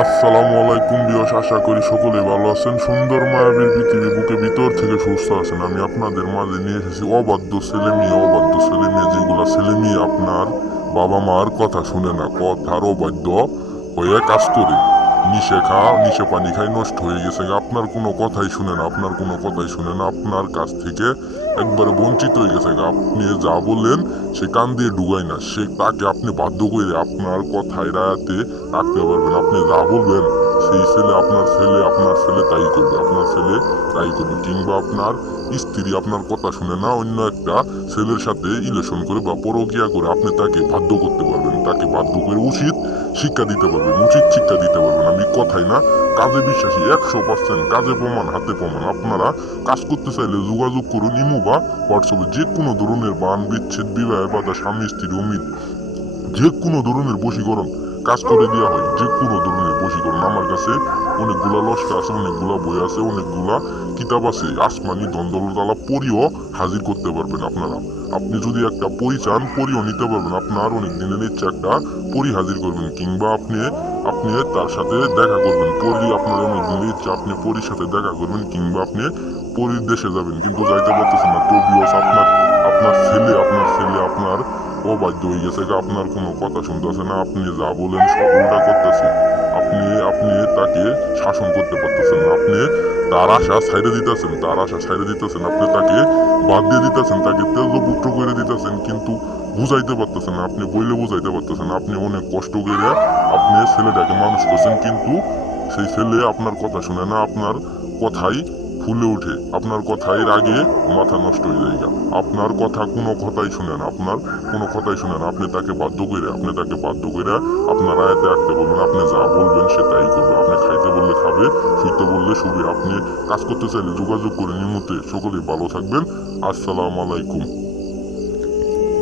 আসসালামু আলাইকুম বিয়স, আশা করি সকলে ভালো আছেন। সুন্দর মায়াবীর পৃথিবী বুকে ভিতর থেকে সুস্থ আছেন। আমি আপনাদের মাঝে নিয়ে এসেছি অবাধ্য ছেলে মেয়ে যেগুলা ছেলে মেয়ে আপনার বাবা মার কথা শুনে না, কথার অবাধ্য হয়ে কাজ করে, নিশে নিশে পানি খাই নষ্ট হয়ে গেছে। আপনার কোনো কথাই শুনে না, আপনার কাছ থেকে একবারে বঞ্চিত হয়ে গেছে। আপনি যা বললেন সে কান দিয়ে ঢুকায় না, সে তাকে আপনি বাধ্য করে আপনার কথায় রায়াতে রাখতে পারবেন। আপনি যা বলবেন সেই আপনার ছেলে তাই করবে, কিংবা আপনার স্ত্রী আপনার কথা শুনে না, অন্য একটা ছেলের সাথে রিলেশন করে বা পরকীয়া করে আপনি তাকে বাধ্য করতে পারবেন, তাকে বাধ্য করে উচিত শিক্ষা দিতে পারবেন। আমি কথাই না কাজে বিশ্বাসী 100%, কাজে প্রমাণ, হাতে প্রমাণ। আপনারা কাজ করতে চাইলে যোগাযোগ করুন ইমো বা হোয়াটসঅ্যাপে। যে কোনো ধরনের বান বিচ্ছেদ, বিবাহের বাধা, স্বামী স্ত্রীর অমিল, যে কোনো ধরনের বশীকরণ কাজ করে দেওয়া হয়। যে কোনো ধরনের বশীকরণ আমার কাছে অনেকগুলা লস্কা আছে, অনেকগুলা বই আছে, অনেকগুলা কিতাব আছে। আসমানি দ্বন্দ্বতালা পরিও হাজির করতে পারবেন আপনারা। আপনি যদি একটা পরি চান, পরিও নিতে পারবেন। আপনার অনেক দিনের ইচ্ছা একটা পরি হাজির করবেন, কিংবা আপনি আপনি তার সাথে দেখা করবেন। পরি আপনার অনেক দিনের ইচ্ছা, আপনি পরির সাথে দেখা করবেন, কিংবা আপনি পরির দেশে যাবেন, কিন্তু যাইতে পারতেছেন না। তো বিয়স, আপনার ছেলে আপনার অবাধ্য হয়ে গেছে, আপনার কোনো কথা শুনতেছে না। আপনি যা বলেন সব উল্টা করতেছে। আপনি আপনি তাকে শাসন করতে পারতেছেন না। আপনি তার আশা ছাইড়ে দিতেছেন, আপনি তাকে বাদ দিয়ে দিতেছেন, তাকে তেজপুত্র করে দিতেছেন, কিন্তু বুঝাইতে পারতেছেন না। আপনি বইলে বুঝাইতে পারতেছেন না। আপনি অনেক কষ্ট করে আপনি ছেলেটাকে মানুষ করছেন, কিন্তু সেই ছেলে আপনার কথা শুনে না। আপনার কথাই ফুলে ওঠে, আপনার কথাই রাগে মাথা নষ্ট হয়ে যায়। আপনার কথা কোনো কথাই শুনে না, আপনি তাকে বাধ্য করে আপনার আয়াতে রাখতে বলবেন। আপনি যা বলবেন সে তাই করবে। আপনি খাইতে বললে খাবে, শুইতে বললে শুবে। আপনি কাজ করতে চাইলে যোগাযোগ করে নিমুতে। সকলেই ভালো থাকবেন। আসসালামু আলাইকুম।